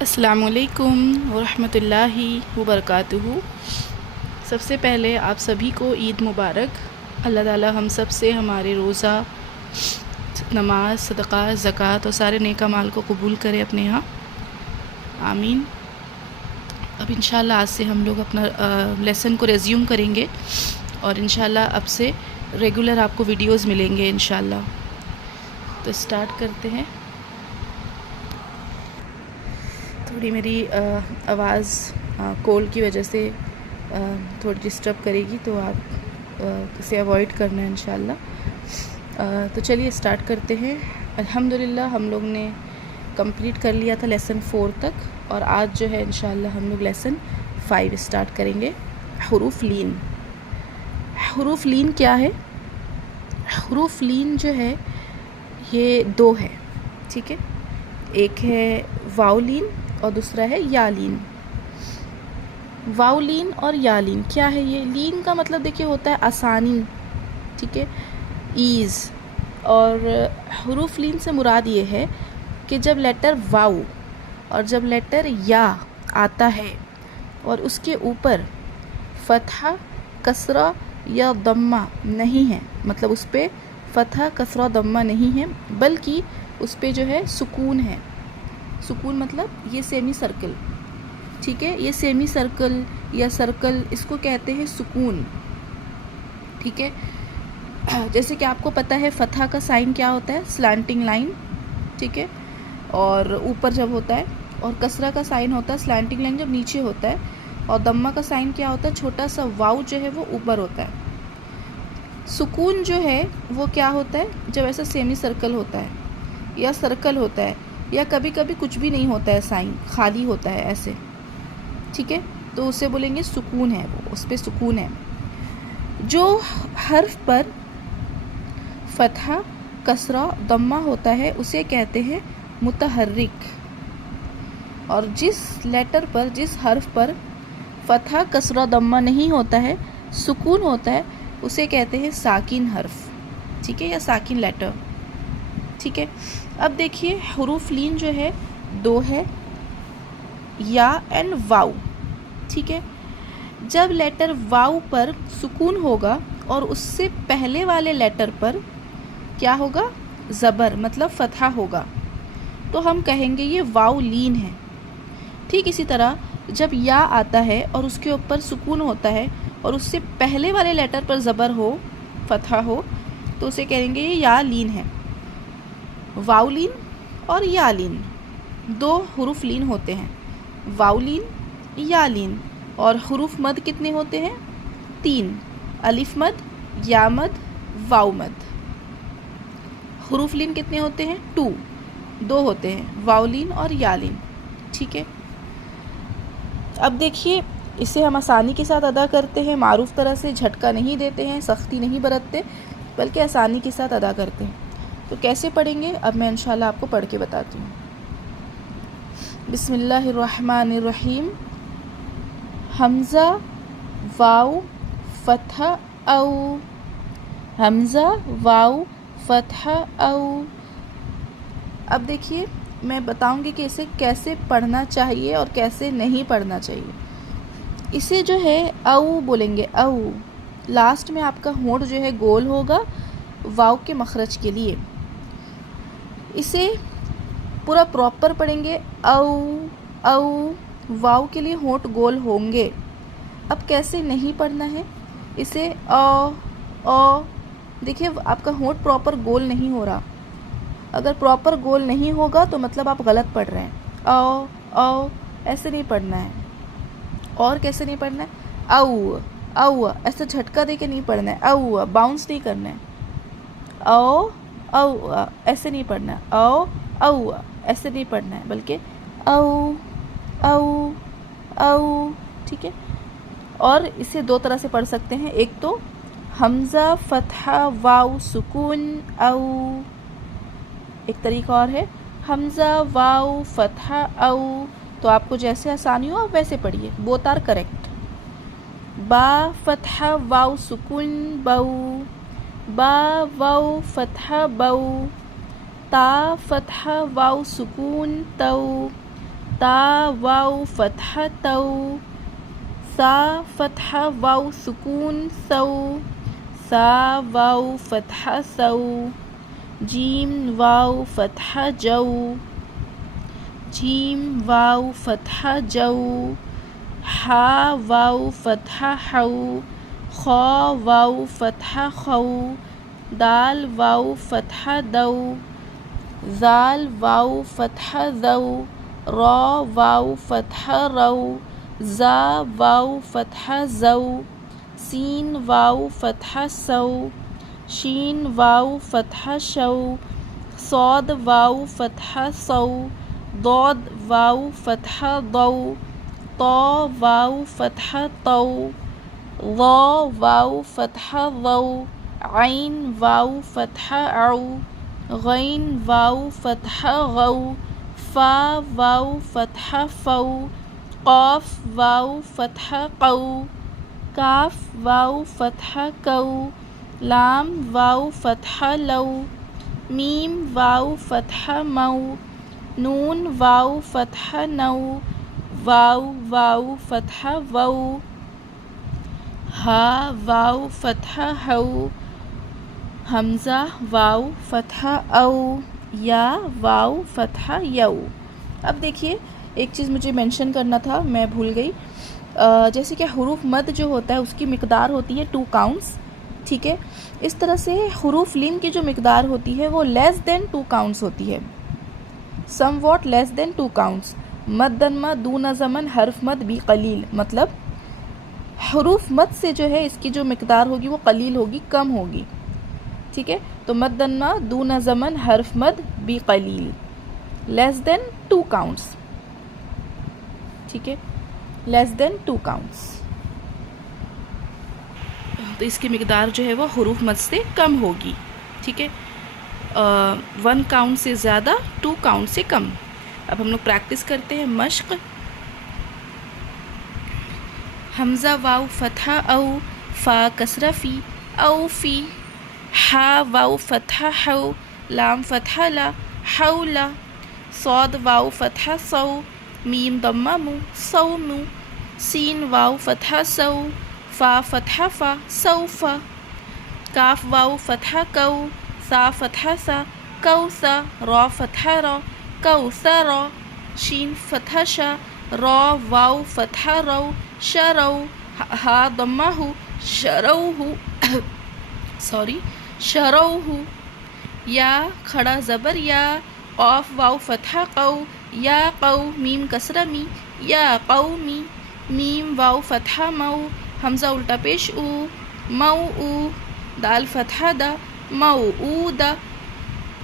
السلام علیکم ورحمۃ اللہ وبرکاتہ۔ سب سے پہلے آپ سبھی کو عید مبارک۔ اللہ تعالیٰ ہم سب سے ہمارے روزہ، نماز، صدقہ، زکوٰۃ اور سارے نیک اعمال کو قبول کرے اپنے یہاں، آمین۔ اب انشاءاللہ آج سے ہم لوگ اپنا لیسن کو ریزیوم کریں گے اور انشاءاللہ اب سے ریگولر آپ کو ویڈیوز ملیں گے انشاءاللہ۔ تو اسٹارٹ کرتے ہیں۔ تھوڑی میری آواز کولڈ کی وجہ سے تھوڑی ڈسٹرب کرے گی، تو آپ اسے اوائڈ کرنا ہے انشاءاللہ۔ تو چلیے اسٹارٹ کرتے ہیں۔ الحمدللہ ہم لوگ نے کمپلیٹ کر لیا تھا لیسن 4 تک، اور آج جو ہے انشاءاللہ ہم لوگ لیسن 5 اسٹارٹ کریں گے۔ حروف لین۔ حروف لین کیا ہے؟ حروف لین جو ہے یہ 2 ہے، ٹھیک ہے۔ ایک ہے واو لین اور دوسرا ہے یا لین۔ واو لین اور یا لین کیا ہے؟ یہ لین کا مطلب دیکھیے ہوتا ہے آسانی، ٹھیک ہے، ایز۔ اور حروف لین سے مراد یہ ہے کہ جب لیٹر واو اور جب لیٹر یا آتا ہے اور اس کے اوپر فتحہ، کسرہ یا ضمہ نہیں ہے، مطلب اس پہ فتحہ، کسرہ، ضمہ نہیں ہے، بلکہ اس پہ جو ہے سکون ہے۔ سکون مطلب یہ سیمی سرکل، ٹھیک ہے، یہ سیمی سرکل یا سرکل اس کو کہتے ہیں سکون، ٹھیک ہے۔ جیسے کہ آپ کو پتہ ہے فتحہ کا سائن کیا ہوتا ہے؟ سلانٹنگ لائن، ٹھیک ہے، اور اوپر جب ہوتا ہے، اور کسرہ کا سائن ہوتا ہے سلانٹنگ لائن جب نیچے ہوتا ہے، اور ضمہ کا سائن کیا ہوتا ہے؟ چھوٹا سا واو جو ہے وہ اوپر ہوتا ہے۔ سکون جو ہے وہ کیا ہوتا ہے؟ جب ایسا سیمی سرکل ہوتا ہے یا سرکل ہوتا ہے، یا کبھی کبھی کچھ بھی نہیں ہوتا ہے، سائن خالی ہوتا ہے ایسے، ٹھیک ہے، تو اسے بولیں گے سکون ہے، وہ اس پہ سکون ہے۔ جو حرف پر فتحہ، کسرہ، ضمہ ہوتا ہے اسے کہتے ہیں متحرک، اور جس لیٹر پر، جس حرف پر فتحہ، کسرہ، ضمہ نہیں ہوتا ہے، سکون ہوتا ہے، اسے کہتے ہیں ساکن حرف، ٹھیک ہے، یا ساکن لیٹر، ٹھیک ہے۔ اب دیکھیے حروف لین جو ہے 2 ہے، یا اینڈ واو، ٹھیک ہے۔ جب لیٹر واو پر سکون ہوگا اور اس سے پہلے والے لیٹر پر کیا ہوگا؟ زبر، مطلب فتحہ ہوگا، تو ہم کہیں گے یہ واو لین ہے۔ ٹھیک اسی طرح جب یا آتا ہے اور اس کے اوپر سکون ہوتا ہے اور اس سے پہلے والے لیٹر پر زبر ہو، فتحہ ہو، تو اسے کہیں گے یہ یا لین ہے۔ واو لین اور یا لین 2 حروف لین ہوتے ہیں، واو لین، یا لین۔ اور حروف مد کتنے ہوتے ہیں؟ 3، الف مد، یا مد، واو مد۔ حروف لین کتنے ہوتے ہیں؟ 2 ہوتے ہیں، واو لین اور یا لین، ٹھیک ہے۔ اب دیکھیے اسے ہم آسانی کے ساتھ ادا کرتے ہیں، معروف طرح سے، جھٹکا نہیں دیتے ہیں، سختی نہیں برتتے، بلکہ آسانی کے ساتھ ادا کرتے ہیں۔ تو کیسے پڑھیں گے؟ اب میں انشاءاللہ آپ کو پڑھ کے بتاتی ہوں۔ بسم اللہ الرحمن الرحیم۔ حمزہ، واو، فتحہ، او، حمزہ، واو، فتحہ، او۔ اب دیکھیے میں بتاؤں گی کہ اسے کیسے پڑھنا چاہیے اور کیسے نہیں پڑھنا چاہیے۔ اسے جو ہے او بولیں گے، او۔ لاسٹ میں آپ کا ہونٹ جو ہے گول ہوگا واو کے مخرج کے لیے۔ اسے پورا پراپر پڑھیں گے، او، او، واو کے لیے ہونٹ گول ہوں گے۔ اب کیسے نہیں پڑھنا ہے اسے؟ او، دیکھیے آپ کا ہونٹ پراپر گول نہیں ہو رہا، اگر پراپر گول نہیں ہوگا تو مطلب آپ غلط پڑھ رہے ہیں۔ او، ایسے نہیں پڑھنا ہے۔ اور کیسے نہیں پڑھنا ہے؟ او، ایسے جھٹکا دے کے نہیں پڑھنا ہے، او، باؤنس نہیں کرنا ہے۔ او، ایسے نہیں پڑھنا ہے، او، ایسے نہیں پڑھنا ہے، بلکہ او، ٹھیک ہے۔ اور اسے 2 طرح سے پڑھ سکتے ہیں، ایک تو حمزہ، فتحہ، واو، سکون، او۔ ایک طریقہ اور ہے حمزہ، واو، فتحہ، او۔ تو آپ کو جیسے آسانی ہو آپ ویسے پڑھیے، بوتھ آر کریکٹ۔ با، فتحہ، واو، سکون، بو، با، واو، فتحہ، بو۔ تا، فتحہ، واو، سکون، تو۔ تا واو فتحہ تو، سا فتحہ واو سکون سو، سا واو فتحہ سو، جیم واو فتحہ جو، جیم واو فتحہ جو، ہا واو فتحہ حو، خا واو فتحہ خو، دال واو فتحہ دو، زال واو فتحہ زو، را واو فتحہ رو، زا واو فتحہ زو، سین واو فتحہ سو، شین واو فتحہ شو، صاد واو فتحہ سو، ضاد واو فتحہ ضو، طا واو فتحہ طو، ظا واو فتحہ ظو، عین واو فتحہ عو، غین واو فتحہ غو، فا واو فتحہ فو، قاف واو فتحہ قو، کاف واو فتحہ کو، لام واو فتحہ لو، میم واو فتحہ مو، نون واو فتحہ نو، واو واو فتحہ وو، ہا واو فتحہ ہو، حمزہ واو فتحہ او، یا واو فتحہ یو۔ اب دیکھیے ایک چیز مجھے مینشن کرنا تھا، میں بھول گئی، جیسے کہ حروف مد جو ہوتا ہے اس کی مقدار ہوتی ہے 2 کاؤنٹس، ٹھیک ہے، اس طرح سے حروف لین کی جو مقدار ہوتی ہے وہ لیس دین 2 کاؤنٹس ہوتی ہے، some what less then 2 counts, مدن دون زمن حرف مد بھی قلیل، مطلب حروف مد سے جو ہے اس کی جو مقدار ہوگی وہ قلیل ہوگی، کم ہوگی، ٹھیک ہے، تو مدن دون زمن حرف مد بھی قلیل، لیس دین 2 کاؤنٹس، ٹھیک ہے، لیس دین 2 کاؤنٹس، تو اس کی مقدار جو ہے وہ حروف مد سے کم ہوگی، ٹھیک ہے، 1 کاؤنٹ سے زیادہ، 2 کاؤنٹ سے کم۔ اب ہم لوگ پریکٹس کرتے ہیں، مشق، حمزہ واو فتحہ او، فا کسرہ فی، او فی، ہا واو فتحہ حو، لام فتحہ لا، حولا، صاد واو فتحہ سو، میم ضمہ مو، صوم، سین واو فتحہ سو، فا فتحہ فا، سوفا، کاف واو فتحہ کو، سا فتحہ سا، کوسا، را فتحہ را، کوثرا، شین فتحہ شا، را واو فتحہ رو، شرو، ہا ضمہ ہو، شروہ، شروہ، یا کھڑا زبر یا، قاف واو فتحہ قو، یا قو، میم کسرہ می، یا قومی، میم واو فتحہ مو، حمزہ الٹا پیش او، موؤ، دال فتحہ دا، موعودہ،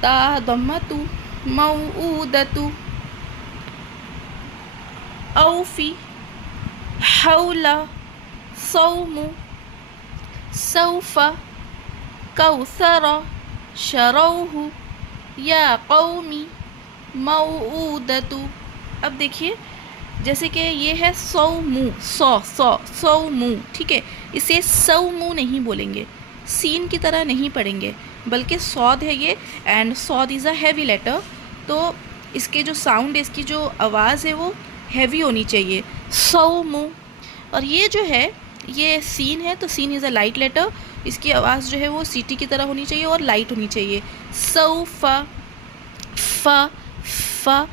تا ضمہ تو، موعودۃ، اوفی، حولا، صوم، سوف، کوثرا، شروہ، یا قومی، موعودۃ۔ اب دیکھیے جیسے کہ یہ ہے سومو، سومو، ٹھیک ہے، اسے سومو نہیں بولیں گے، سین کی طرح نہیں پڑھیں گے، بلکہ صاد ہے یہ، اینڈ صاد از اے ہیوی لیٹر، تو اس کے جو ساؤنڈ، اس کی جو آواز ہے وہ ہیوی ہونی چاہیے، سومو، اور یہ جو ہے یہ سین ہے، تو سین از اے لائٹ لیٹر، اس کی آواز جو ہے وہ سیٹی کی طرح ہونی چاہیے اور لائٹ ہونی چاہیے، سوفا، فا، فا،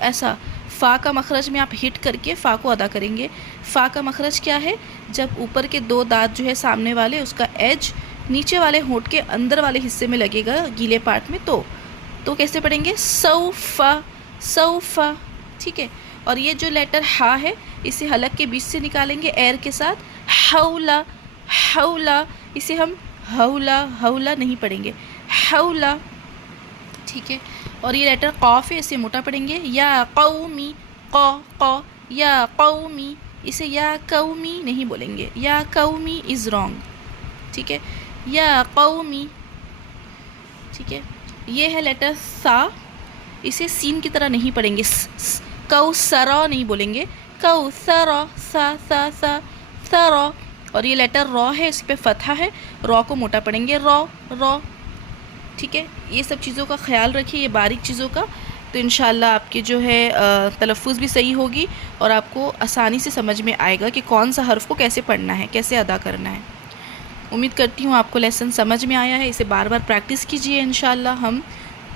ایسا، فا کا مخرج میں آپ ہٹ کر کے فا کو ادا کریں گے، فا کا مخرج کیا ہے، جب اوپر کے 2 دانت جو ہے سامنے والے، اس کا ایج نیچے والے ہونٹ کے اندر والے حصے میں لگے گا، گیلے پارٹ میں، تو کیسے پڑھیں گے، سوفا، سوفا، ٹھیک ہے، اور یہ جو لیٹر ہا ہے اسے حلق کے بیچ سے نکالیں گے ایئر کے ساتھ، حولا، حولا، اسے ہم حولا، حولا نہیں پڑھیں گے، حولا، ٹھیک ہے، اور یہ لیٹر قاف ہے، اسے موٹا پڑھیں گے، یا قومی، قا، یا قومی، اسے یا قومی نہیں بولیں گے، یا قومی از رانگ، ٹھیک ہے، یا قومی، ٹھیک ہے، یہ ہے لیٹر سا، اسے سین کی طرح نہیں پڑھیں گے، کوثرا نہیں بولیں گے، کوثرا، سا، سا، سا، سرا، اور یہ لیٹر را ہے، اس پہ فتحہ ہے، را کو موٹا پڑھیں گے، را، ٹھیک ہے، یہ سب چیزوں کا خیال رکھیے، یہ باریک چیزوں کا، تو انشاءاللہ آپ کی جو ہے تلفظ بھی صحیح ہوگی اور آپ کو آسانی سے سمجھ میں آئے گا کہ کون سا حرف کو کیسے پڑھنا ہے، کیسے ادا کرنا ہے۔ امید کرتی ہوں آپ کو لیسن سمجھ میں آیا ہے، اسے بار بار پریکٹس کیجئے، انشاءاللہ ہم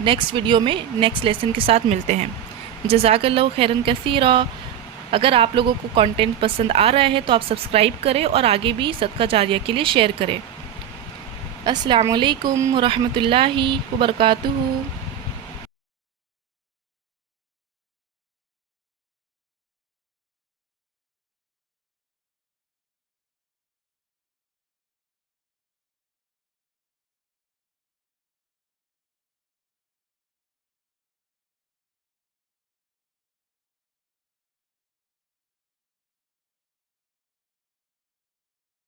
نیکسٹ ویڈیو میں نیکسٹ لیسن کے ساتھ ملتے ہیں۔ جزاک اللہ خیراً کثیرا۔ اگر آپ لوگوں کو کنٹینٹ پسند آ رہا ہے تو آپ سبسکرائب کریں اور آگے بھی صدقہ جاریہ کے لیے شیئر کریں۔ السلام علیکم ورحمۃ اللہ وبرکاتہ۔